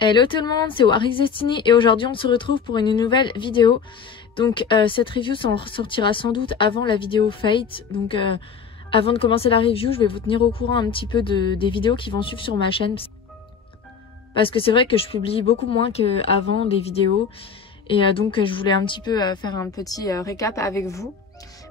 Hello tout le monde, c'est Warix Destiny et aujourd'hui on se retrouve pour une nouvelle vidéo. Donc cette review sortira sans doute avant la vidéo Fate. Donc avant de commencer la review, je vais vous tenir au courant un petit peu des vidéos qui vont suivre sur ma chaîne. Parce que c'est vrai que je publie beaucoup moins qu'avant des vidéos. Et donc je voulais un petit peu faire un petit récap avec vous.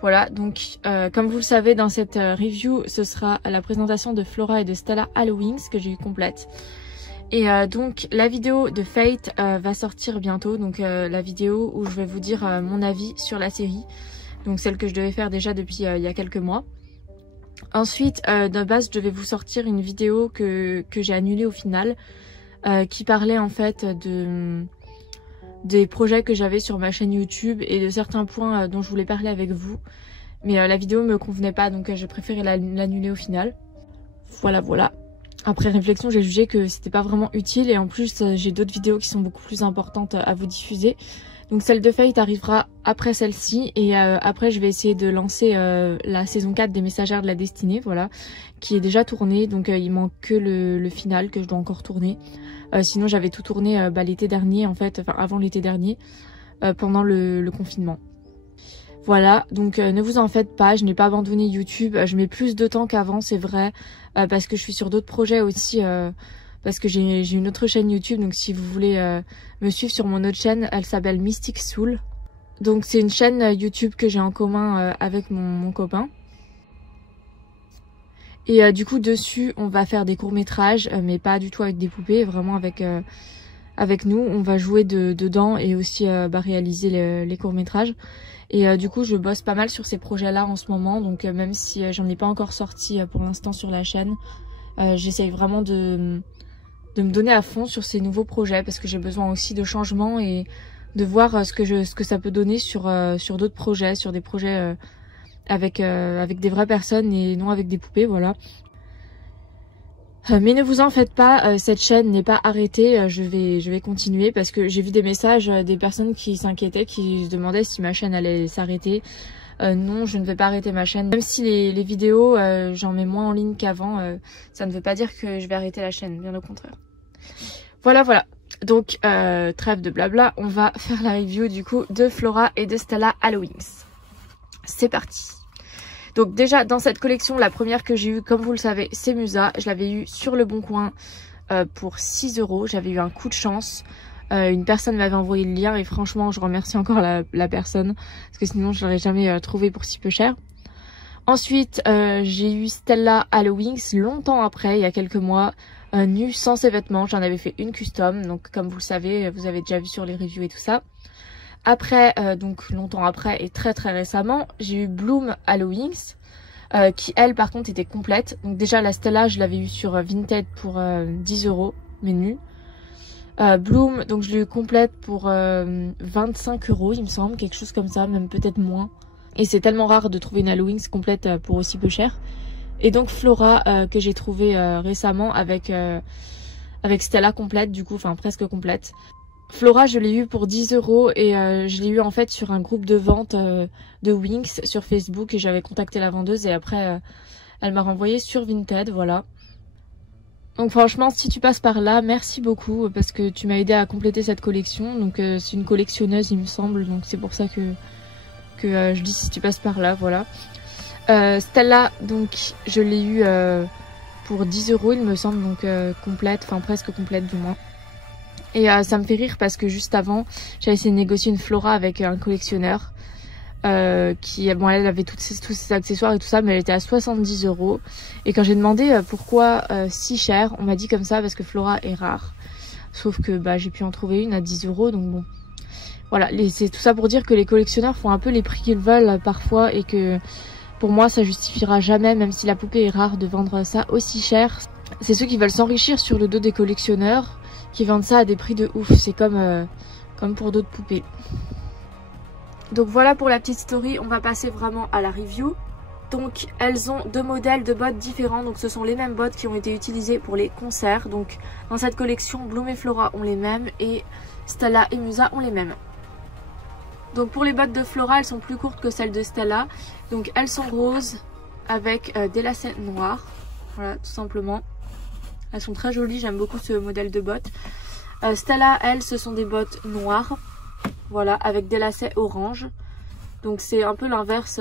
Voilà, donc comme vous le savez, dans cette review, ce sera la présentation de Flora et de Stella Halloween's que j'ai eu complète. Et donc la vidéo de Fate va sortir bientôt, donc la vidéo où je vais vous dire mon avis sur la série, donc celle que je devais faire déjà depuis il y a quelques mois. Ensuite de base je devais vous sortir une vidéo que j'ai annulée au final, qui parlait en fait des projets que j'avais sur ma chaîne YouTube et de certains points dont je voulais parler avec vous. Mais la vidéo me convenait pas, donc j'ai préféré l'annuler au final. Voilà. Après réflexion, j'ai jugé que c'était pas vraiment utile et en plus j'ai d'autres vidéos qui sont beaucoup plus importantes à vous diffuser. Donc celle de Fate arrivera après celle-ci et après je vais essayer de lancer la saison 4 des Messagères de la Destinée, voilà, qui est déjà tournée. Donc il manque que le final que je dois encore tourner. Sinon j'avais tout tourné l'été dernier en fait, enfin avant l'été dernier, pendant le confinement. Voilà, donc ne vous en faites pas, je n'ai pas abandonné YouTube, je mets plus de temps qu'avant, c'est vrai, parce que je suis sur d'autres projets aussi, parce que j'ai une autre chaîne YouTube, donc si vous voulez me suivre sur mon autre chaîne, elle s'appelle Mystic Soul. Donc c'est une chaîne YouTube que j'ai en commun avec mon copain. Et du coup dessus on va faire des courts-métrages, mais pas du tout avec des poupées, vraiment avec nous, on va jouer dedans et aussi réaliser les courts-métrages. Et du coup je bosse pas mal sur ces projets là en ce moment, donc même si j'en ai pas encore sorti pour l'instant sur la chaîne, j'essaye vraiment de me donner à fond sur ces nouveaux projets parce que j'ai besoin aussi de changements et de voir ce que ça peut donner sur d'autres projets, sur des projets avec des vraies personnes et non avec des poupées, voilà. Mais ne vous en faites pas, cette chaîne n'est pas arrêtée, je vais continuer parce que j'ai vu des messages des personnes qui s'inquiétaient, qui se demandaient si ma chaîne allait s'arrêter. Non, je ne vais pas arrêter ma chaîne. Même si les vidéos, j'en mets moins en ligne qu'avant, ça ne veut pas dire que je vais arrêter la chaîne, bien au contraire. Voilà. Donc, trêve de blabla, on va faire la review du coup de Flora et de Stella Halloween's. C'est parti. Donc déjà dans cette collection, la première que j'ai eue, comme vous le savez, c'est Musa. Je l'avais eue sur le Bon Coin pour 6 €. J'avais eu un coup de chance. Une personne m'avait envoyé le lien et franchement je remercie encore la personne parce que sinon je l'aurais jamais trouvé pour si peu cher. Ensuite j'ai eu Stella Halloween's longtemps après, il y a quelques mois, nue sans ses vêtements. J'en avais fait une custom, donc comme vous le savez, vous avez déjà vu sur les reviews et tout ça. Après, donc longtemps après et très récemment, j'ai eu Bloom Halloween's qui elle par contre était complète. Donc déjà la Stella je l'avais eu sur Vinted pour 10 €, mais nue. Bloom, donc je l'ai eu complète pour 25 € il me semble, quelque chose comme ça, même peut-être moins. Et c'est tellement rare de trouver une Halloween's complète pour aussi peu cher. Et donc Flora que j'ai trouvé récemment avec Stella complète du coup, enfin presque complète. Flora je l'ai eu pour 10 € et je l'ai eu en fait sur un groupe de vente de Winx sur Facebook et j'avais contacté la vendeuse et après elle m'a renvoyé sur Vinted, voilà. Donc franchement si tu passes par là, merci beaucoup parce que tu m'as aidé à compléter cette collection. Donc c'est une collectionneuse il me semble, donc c'est pour ça que je dis si tu passes par là, voilà. Stella donc je l'ai eu pour 10 € il me semble, donc complète, enfin presque complète du moins. Et ça me fait rire parce que juste avant, j'avais essayé de négocier une Flora avec un collectionneur qui, bon, elle avait tous ses accessoires et tout ça, mais elle était à 70 €. Et quand j'ai demandé pourquoi si cher, on m'a dit comme ça parce que Flora est rare. Sauf que j'ai pu en trouver une à 10 €, donc bon. Voilà, c'est tout ça pour dire que les collectionneurs font un peu les prix qu'ils veulent parfois et que pour moi ça justifiera jamais, même si la poupée est rare, de vendre ça aussi cher. C'est ceux qui veulent s'enrichir sur le dos des collectionneurs qui vendent ça à des prix de ouf, c'est comme pour d'autres poupées. Donc voilà pour la petite story, on va passer vraiment à la review. Donc elles ont deux modèles de bottes différents, donc ce sont les mêmes bottes qui ont été utilisées pour les concerts. Donc dans cette collection, Bloom et Flora ont les mêmes et Stella et Musa ont les mêmes. Donc pour les bottes de Flora, elles sont plus courtes que celles de Stella. Donc elles sont roses avec des lacets noirs, voilà tout simplement. Elles sont très jolies, j'aime beaucoup ce modèle de bottes. Stella, elle, ce sont des bottes noires. Voilà, avec des lacets orange. Donc c'est un peu l'inverse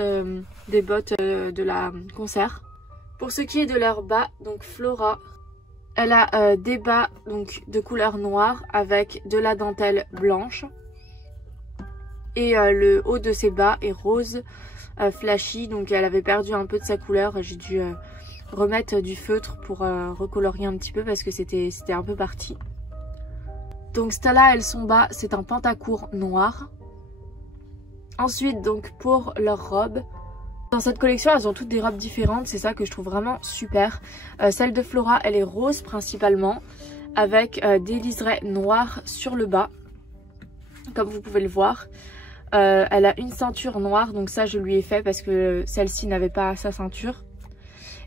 des bottes de la concert. Pour ce qui est de leurs bas, donc Flora, elle a des bas donc de couleur noire avec de la dentelle blanche. Et le haut de ses bas est rose flashy, donc elle avait perdu un peu de sa couleur. J'ai dû remettre du feutre pour recolorier un petit peu parce que c'était un peu parti. Donc Stella, elle, son bas, c'est un pantacourt noir. Ensuite, donc pour leurs robes, dans cette collection, elles ont toutes des robes différentes, c'est ça que je trouve vraiment super. Celle de Flora, elle est rose principalement, avec des liserés noirs sur le bas, comme vous pouvez le voir. Elle a une ceinture noire, donc ça je lui ai fait parce que celle-ci n'avait pas sa ceinture.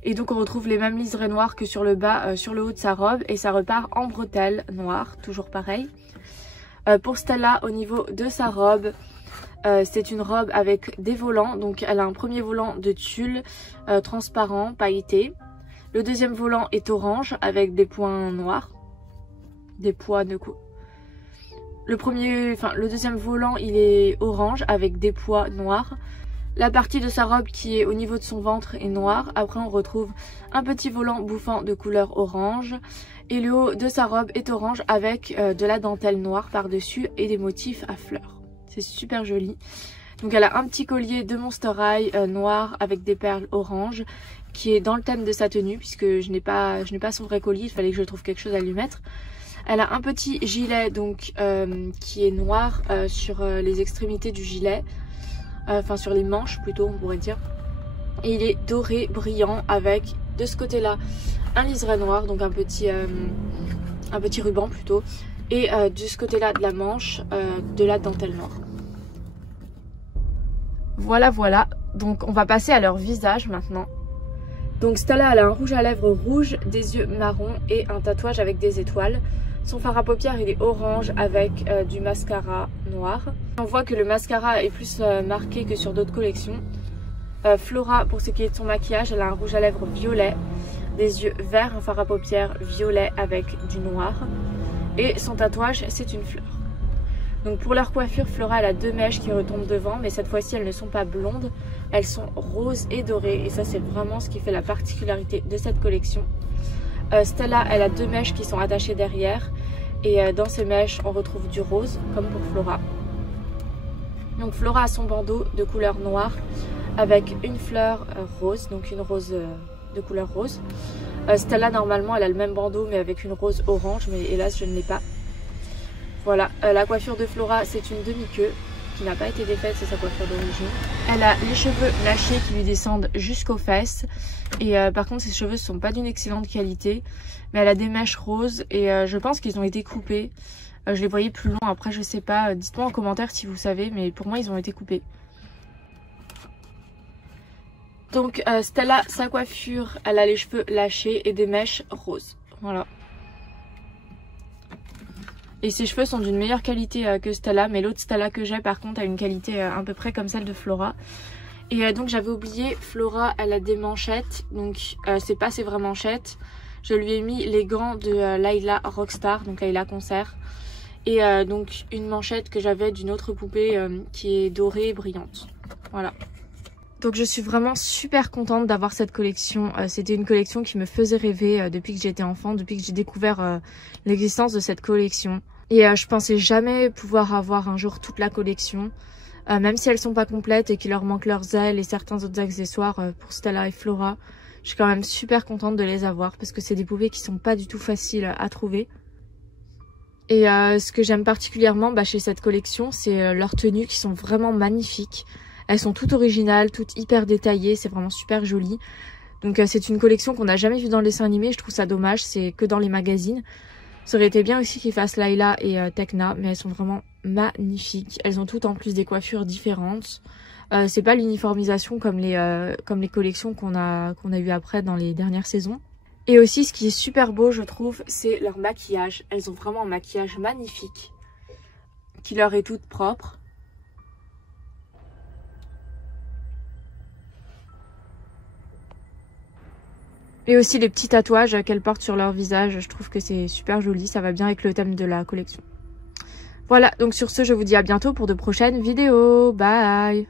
Et donc on retrouve les mêmes liserés noirs que sur le bas, sur le haut de sa robe, et ça repart en bretelles noires, toujours pareil. Pour Stella, au niveau de sa robe, c'est une robe avec des volants, donc elle a un premier volant de tulle transparent, pailleté. Le deuxième volant est orange avec des points noirs, des pois de coup. Le deuxième volant il est orange avec des pois noirs. La partie de sa robe qui est au niveau de son ventre est noire. Après on retrouve un petit volant bouffant de couleur orange. Et le haut de sa robe est orange avec de la dentelle noire par-dessus et des motifs à fleurs. C'est super joli. Donc elle a un petit collier de Monster High noir avec des perles orange qui est dans le thème de sa tenue puisque je n'ai pas son vrai collier. Il fallait que je trouve quelque chose à lui mettre. Elle a un petit gilet donc qui est noir sur les extrémités du gilet. Enfin sur les manches plutôt on pourrait dire. Et il est doré brillant avec de ce côté là un liseré noir, donc un petit ruban plutôt, et de ce côté là de la manche de la dentelle noire. Voilà, donc on va passer à leur visage maintenant. Donc Stella, elle a un rouge à lèvres rouge, des yeux marrons et un tatouage avec des étoiles. Son fard à paupières il est orange avec du mascara noir. On voit que le mascara est plus marqué que sur d'autres collections. Flora, pour ce qui est de son maquillage, elle a un rouge à lèvres violet, des yeux verts, un fard à paupières violet avec du noir. Et son tatouage c'est une fleur. Donc pour leur coiffure, Flora elle a deux mèches qui retombent devant, mais cette fois-ci elles ne sont pas blondes, elles sont roses et dorées. Et ça c'est vraiment ce qui fait la particularité de cette collection. Stella, elle a deux mèches qui sont attachées derrière. Et dans ces mèches, on retrouve du rose, comme pour Flora. Donc Flora a son bandeau de couleur noire avec une fleur rose, donc une rose de couleur rose. Stella, normalement, elle a le même bandeau, mais avec une rose orange, mais hélas, je ne l'ai pas. Voilà, la coiffure de Flora, c'est une demi-queue qui n'a pas été défaite, c'est sa coiffure d'origine. Elle a les cheveux lâchés qui lui descendent jusqu'aux fesses. Et par contre, ses cheveux ne sont pas d'une excellente qualité. Mais elle a des mèches roses et je pense qu'ils ont été coupés. Je les voyais plus longs, après je sais pas. Dites-moi en commentaire si vous savez, mais pour moi, ils ont été coupés. Donc Stella, sa coiffure, elle a les cheveux lâchés et des mèches roses. Voilà. Et ses cheveux sont d'une meilleure qualité que Stella, mais l'autre Stella que j'ai par contre a une qualité à peu près comme celle de Flora. Et donc j'avais oublié, Flora elle a des manchettes, donc c'est pas ses vraies manchettes. Je lui ai mis les gants de Layla Rockstar, donc Layla Concert. Et donc une manchette que j'avais d'une autre poupée qui est dorée et brillante. Voilà. Donc je suis vraiment super contente d'avoir cette collection. C'était une collection qui me faisait rêver depuis que j'étais enfant, depuis que j'ai découvert l'existence de cette collection. Et je pensais jamais pouvoir avoir un jour toute la collection. Même si elles sont pas complètes et qu'il leur manque leurs ailes et certains autres accessoires pour Stella et Flora. Je suis quand même super contente de les avoir parce que c'est des poupées qui sont pas du tout faciles à trouver. Et ce que j'aime particulièrement chez cette collection, c'est leurs tenues qui sont vraiment magnifiques. Elles sont toutes originales, toutes hyper détaillées, c'est vraiment super joli. Donc c'est une collection qu'on n'a jamais vue dans le dessin animé, je trouve ça dommage, c'est que dans les magazines. Ça aurait été bien aussi qu'ils fassent Layla et Tekna, mais elles sont vraiment magnifiques. Elles ont toutes en plus des coiffures différentes. C'est pas l'uniformisation comme les collections qu'on a eu après dans les dernières saisons. Et aussi ce qui est super beau je trouve, c'est leur maquillage. Elles ont vraiment un maquillage magnifique qui leur est toute propre. Et aussi les petits tatouages qu'elles portent sur leur visage. Je trouve que c'est super joli. Ça va bien avec le thème de la collection. Voilà, donc sur ce, je vous dis à bientôt pour de prochaines vidéos. Bye!